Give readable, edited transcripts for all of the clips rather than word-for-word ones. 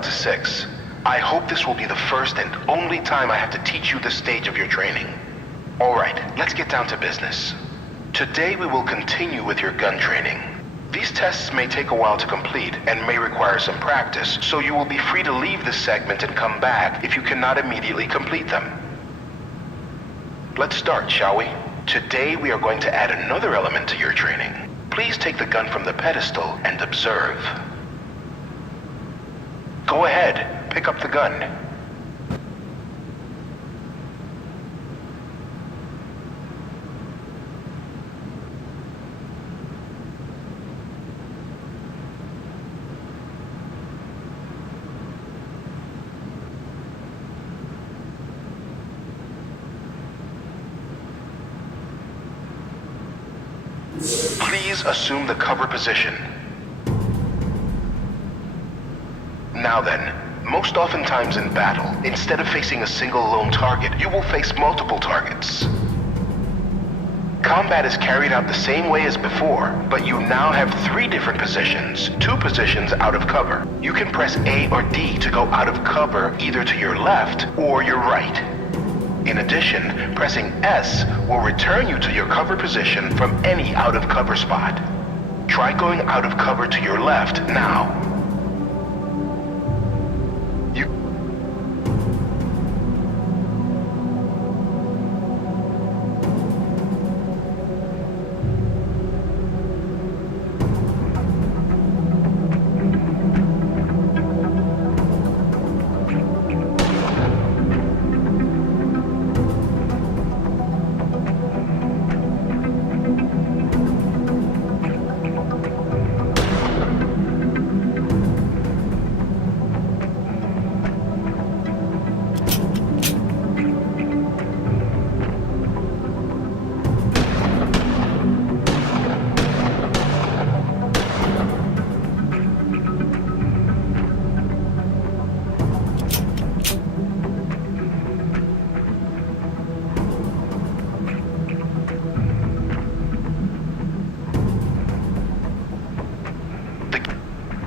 Delta 6. I hope this will be the first and only time I have to teach you this stage of your training. Alright, let's get down to business. Today we will continue with your gun training. These tests may take a while to complete and may require some practice, so you will be free to leave this segment and come back if you cannot immediately complete them. Let's start, shall we? Today we are going to add another element to your training. Please take the gun from the pedestal and observe. Go ahead, pick up the gun. Please assume the cover position. Now then, most oftentimes in battle, instead of facing a single lone target, you will face multiple targets. Combat is carried out the same way as before, but you now have 3 different positions, 2 positions out of cover. You can press A or D to go out of cover either to your left or your right. In addition, pressing S will return you to your cover position from any out-of-cover spot. Try going out of cover to your left now.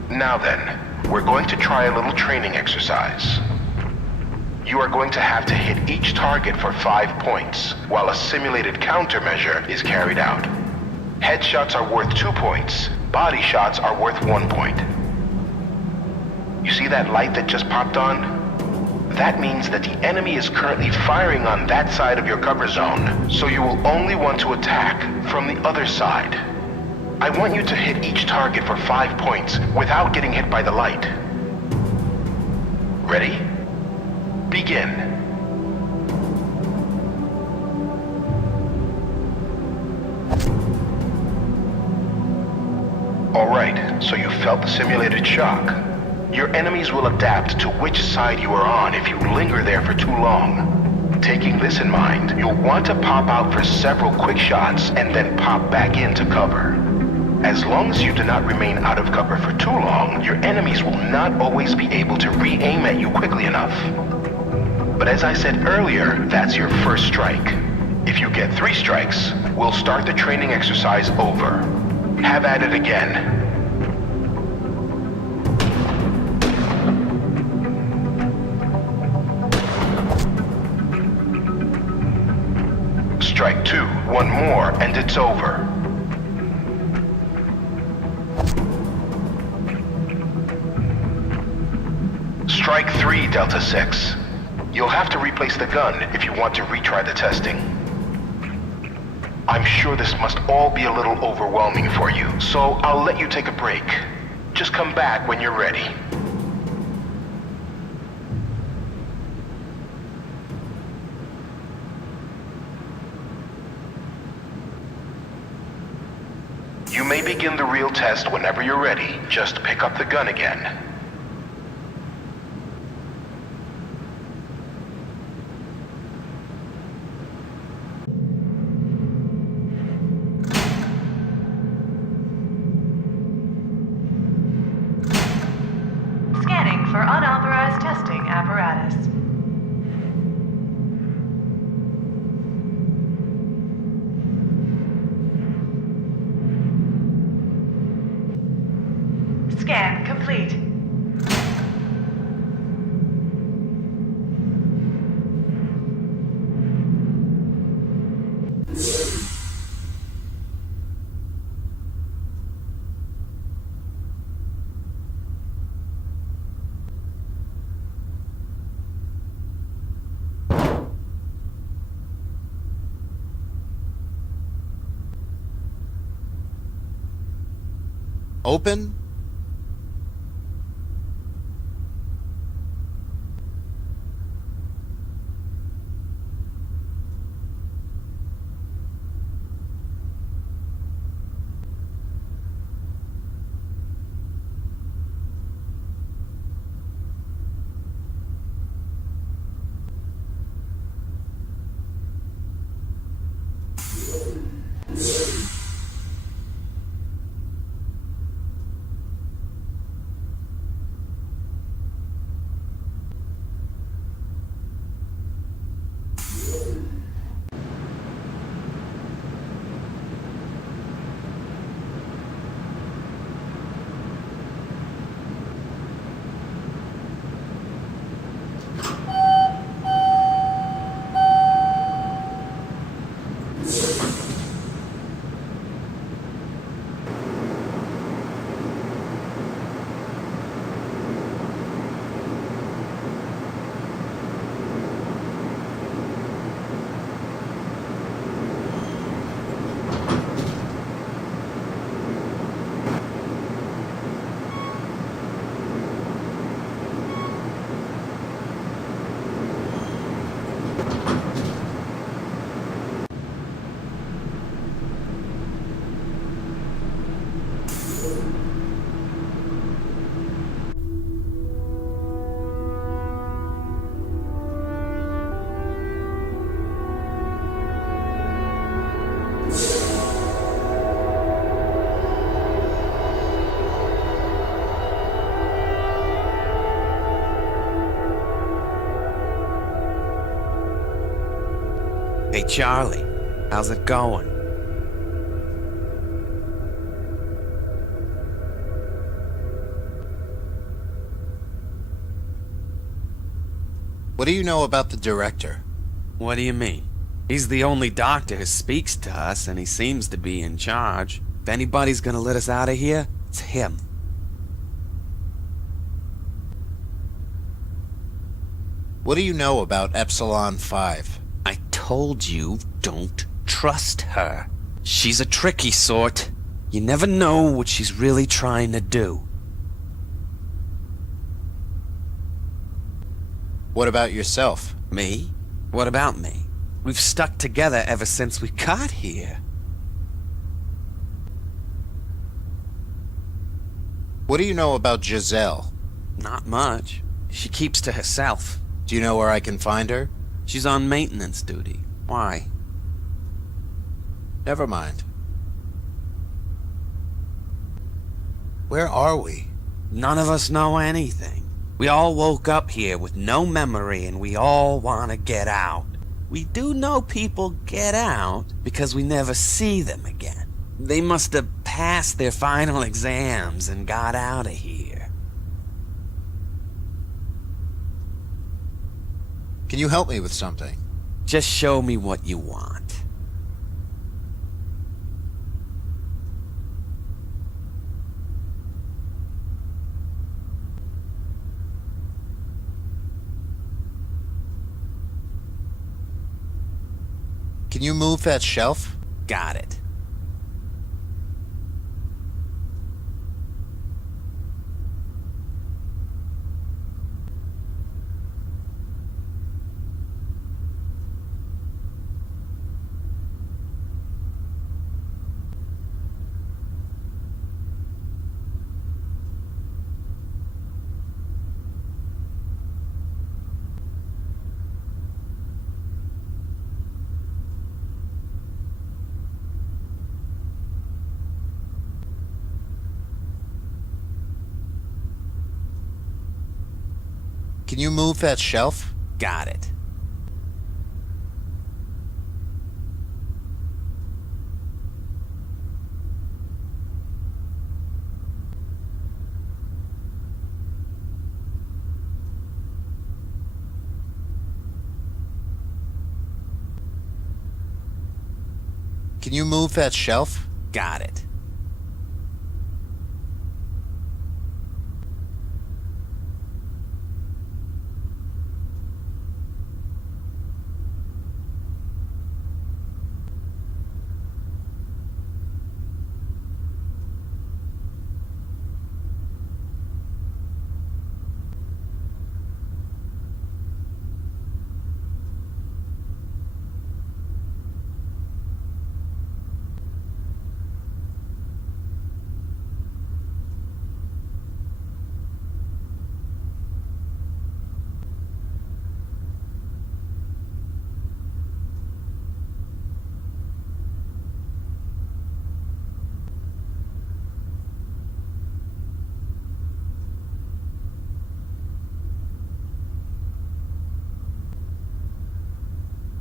Now then, we're going to try a little training exercise. You are going to have to hit each target for 5 points, while a simulated countermeasure is carried out. Headshots are worth 2 points, body shots are worth 1 point. You see that light that just popped on? That means that the enemy is currently firing on that side of your cover zone, so you will only want to attack from the other side. I want you to hit each target for 5 points without getting hit by the light. Ready? Begin. Alright, so you felt the simulated shock. Your enemies will adapt to which side you are on if you linger there for too long. Taking this in mind, you'll want to pop out for several quick shots and then pop back into cover. As long as you do not remain out of cover for too long, your enemies will not always be able to re-aim at you quickly enough. But as I said earlier, that's your first strike. If you get 3 strikes, we'll start the training exercise over. Have at it again. Strike 2, 1 more, and it's over. Strike 3, Delta 6. You'll have to replace the gun if you want to retry the testing. I'm sure this must all be a little overwhelming for you, so I'll let you take a break. Just come back when you're ready. You may begin the real test whenever you're ready. Just pick up the gun again. For unauthorized testing apparatus. Scan complete. Open? Hey, Charlie, how's it going? What do you know about the director? What do you mean? He's the only doctor who speaks to us, and he seems to be in charge. If anybody's gonna let us out of here, it's him. What do you know about Epsilon 5? I told you, don't trust her. She's a tricky sort. You never know what she's really trying to do. What about yourself? Me? What about me? We've stuck together ever since we got here. What do you know about Giselle? Not much. She keeps to herself. Do you know where I can find her? She's on maintenance duty. Why? Never mind. Where are we? None of us know anything. We all woke up here with no memory and we all want to get out. We do know people get out because we never see them again. They must have passed their final exams and got out of here. Can you help me with something? Just show me what you want. Can you move that shelf? Got it. Can you move that shelf? Got it. Can you move that shelf? Got it.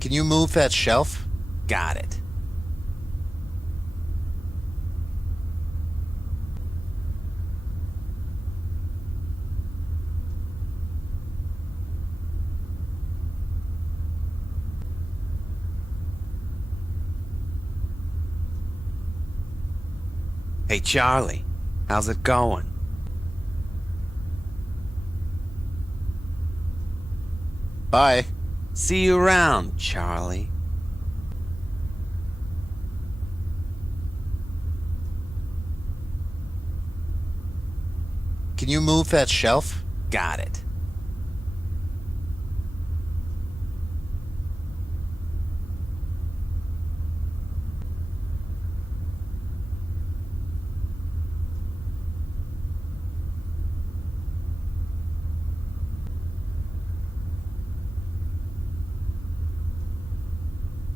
Can you move that shelf? Got it. Hey, Charlie, how's it going? Bye. See you around, Charlie. Can you move that shelf? Got it.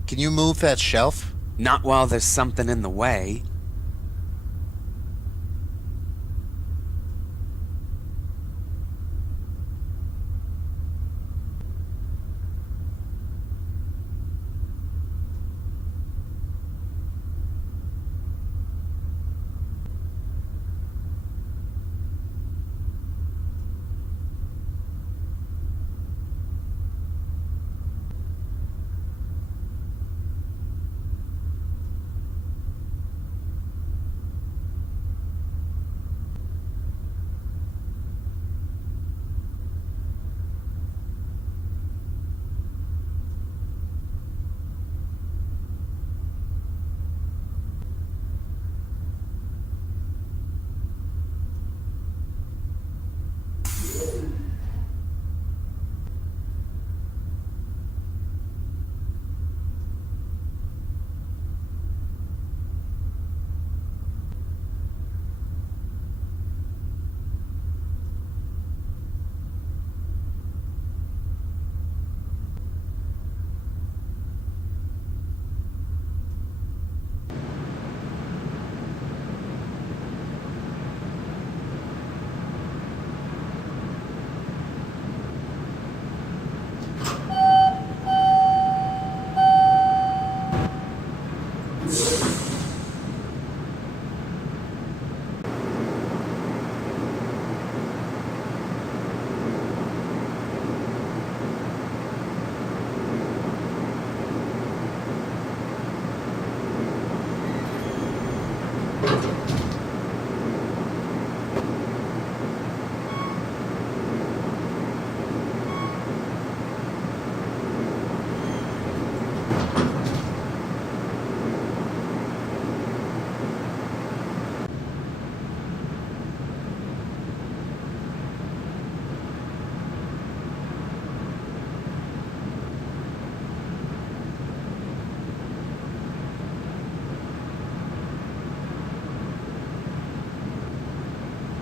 Can you move that shelf? Not while there's something in the way.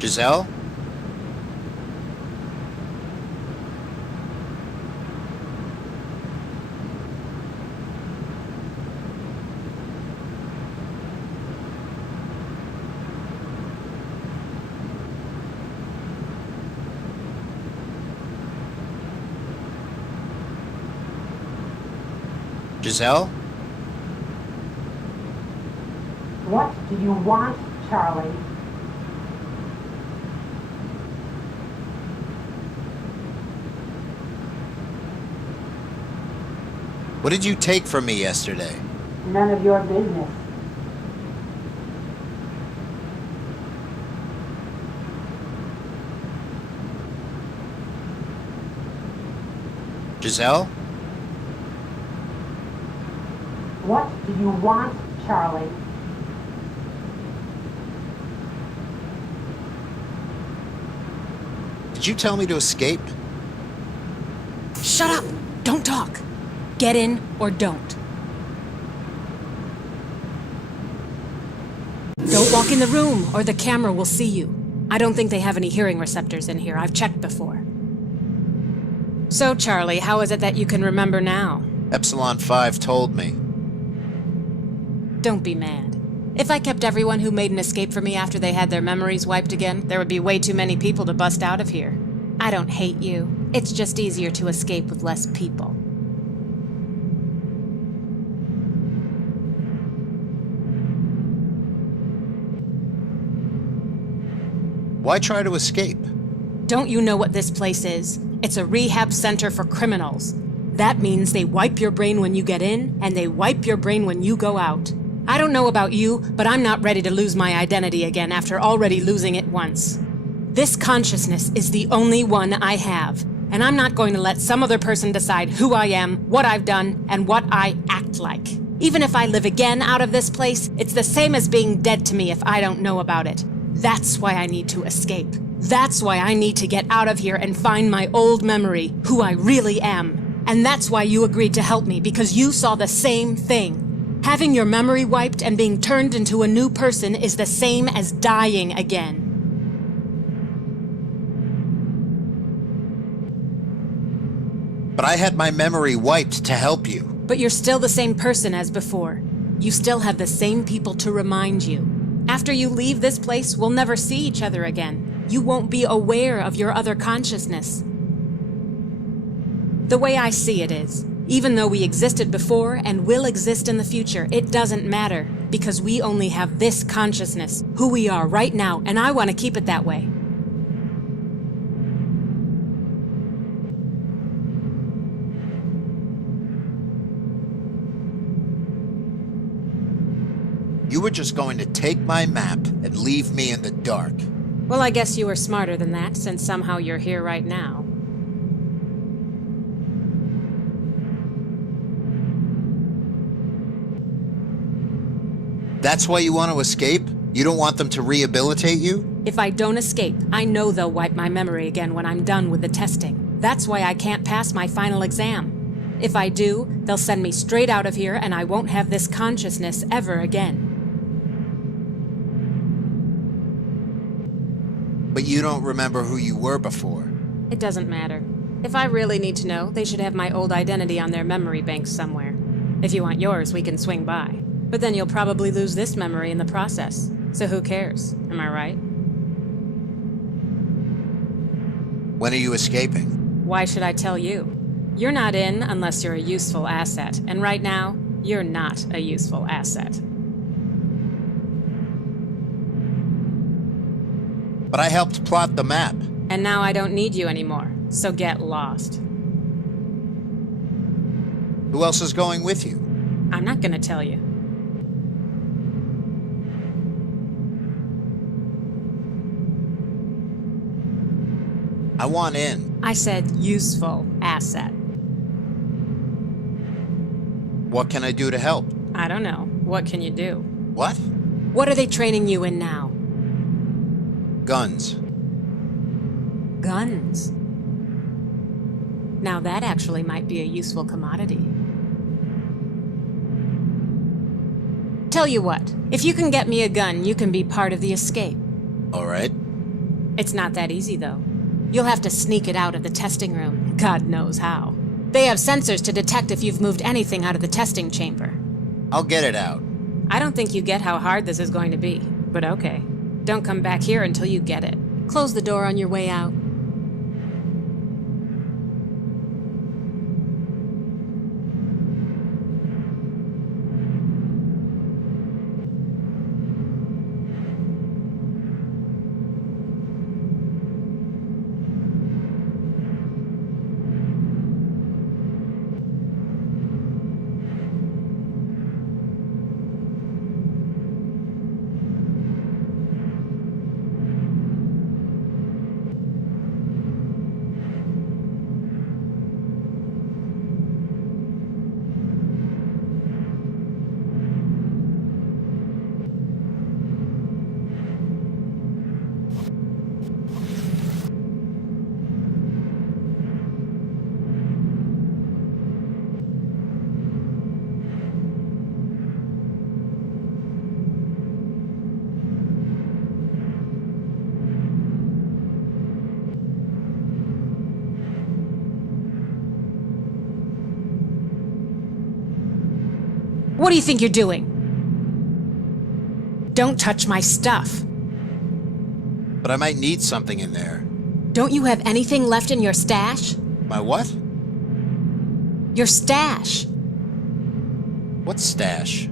Giselle? Giselle? What do you want, Charlie? What did you take from me yesterday? None of your business. Giselle? What do you want, Charlie? Did you tell me to escape? Shut up! Don't talk! Get in or don't. Don't walk in the room or the camera will see you. I don't think they have any hearing receptors in here. I've checked before. So, Charlie, how is it that you can remember now? Epsilon 5 told me. Don't be mad. If I kept everyone who made an escape from me after they had their memories wiped again, there would be way too many people to bust out of here. I don't hate you. It's just easier to escape with less people. Why try to escape? Don't you know what this place is? It's a rehab center for criminals. That means they wipe your brain when you get in, and they wipe your brain when you go out. I don't know about you, but I'm not ready to lose my identity again after already losing it once. This consciousness is the only one I have, and I'm not going to let some other person decide who I am, what I've done, and what I act like. Even if I live again out of this place, it's the same as being dead to me if I don't know about it. That's why I need to escape. That's why I need to get out of here and find my old memory, who I really am. And that's why you agreed to help me, because you saw the same thing. Having your memory wiped and being turned into a new person is the same as dying again. But I had my memory wiped to help you. But you're still the same person as before. You still have the same people to remind you. After you leave this place, we'll never see each other again. You won't be aware of your other consciousness. The way I see it is, even though we existed before and will exist in the future, it doesn't matter, because we only have this consciousness, who we are right now, and I want to keep it that way. You were just going to take my map and leave me in the dark. Well, I guess you were smarter than that, since somehow you're here right now. That's why you want to escape? You don't want them to rehabilitate you? If I don't escape, I know they'll wipe my memory again when I'm done with the testing. That's why I can't pass my final exam. If I do, they'll send me straight out of here and I won't have this consciousness ever again. But you don't remember who you were before. It doesn't matter. If I really need to know, they should have my old identity on their memory banks somewhere. If you want yours, we can swing by. But then you'll probably lose this memory in the process. So who cares? Am I right? When are you escaping? Why should I tell you? You're not in unless you're a useful asset. And right now, you're not a useful asset. But I helped plot the map. And now I don't need you anymore. So get lost. Who else is going with you? I'm not gonna tell you. I want in. I said useful asset. What can I do to help? I don't know. What can you do? What? What are they training you in now? Guns. Guns. Now that actually might be a useful commodity. Tell you what, if you can get me a gun, you can be part of the escape. All right. It's not that easy, though. You'll have to sneak it out of the testing room. God knows how. They have sensors to detect if you've moved anything out of the testing chamber. I'll get it out. I don't think you get how hard this is going to be, but okay. Don't come back here until you get it. Close the door on your way out. What do you think you're doing? Don't touch my stuff. But I might need something in there. Don't you have anything left in your stash? My what? Your stash. What stash?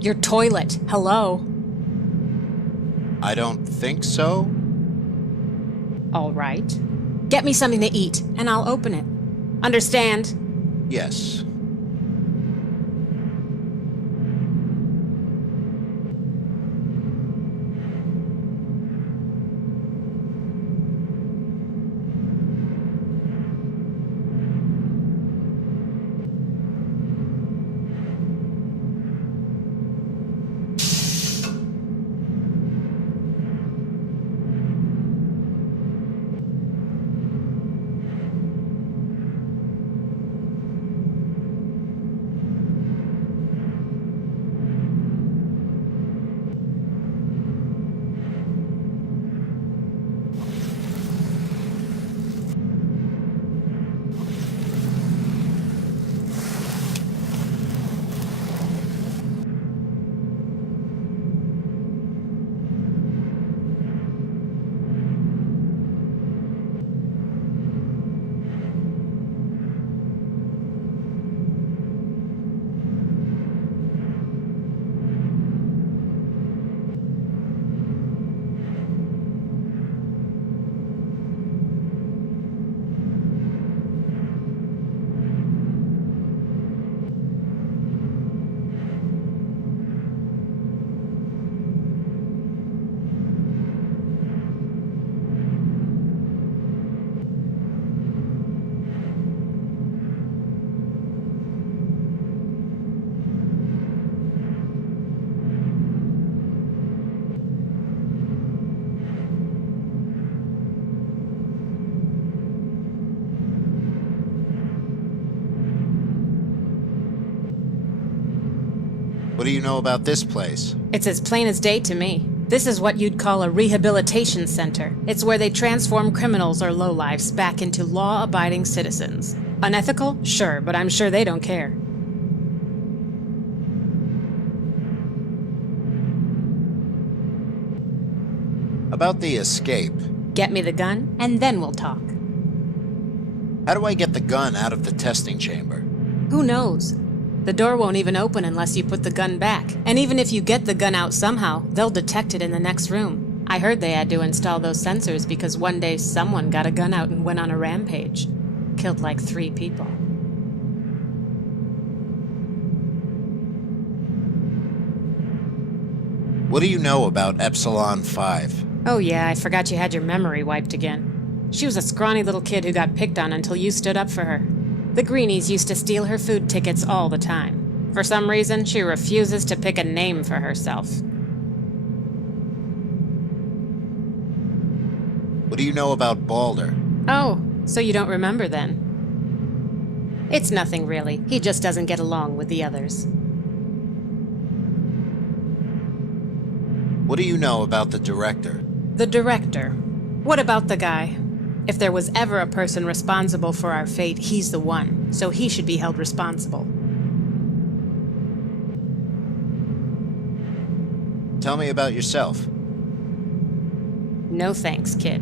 Your toilet. Hello. I don't think so. All right. Get me something to eat, and I'll open it. Understand? Yes. What do you know about this place? It's as plain as day to me. This is what you'd call a rehabilitation center. It's where they transform criminals or lowlifes back into law-abiding citizens. Unethical? Sure, but I'm sure they don't care. About the escape. Get me the gun, and then we'll talk. How do I get the gun out of the testing chamber? Who knows? The door won't even open unless you put the gun back. And even if you get the gun out somehow, they'll detect it in the next room. I heard they had to install those sensors because one day someone got a gun out and went on a rampage. Killed like 3 people. What do you know about Epsilon 5? Oh yeah, I forgot you had your memory wiped again. She was a scrawny little kid who got picked on until you stood up for her. The greenies used to steal her food tickets all the time. For some reason, she refuses to pick a name for herself. What do you know about Balder? Oh, so you don't remember then? It's nothing really. He just doesn't get along with the others. What do you know about the director? The director? What about the guy? If there was ever a person responsible for our fate, he's the one, so he should be held responsible. Tell me about yourself. No thanks, kid.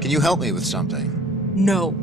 Can you help me with something? No.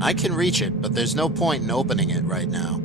I can reach it, but there's no point in opening it right now.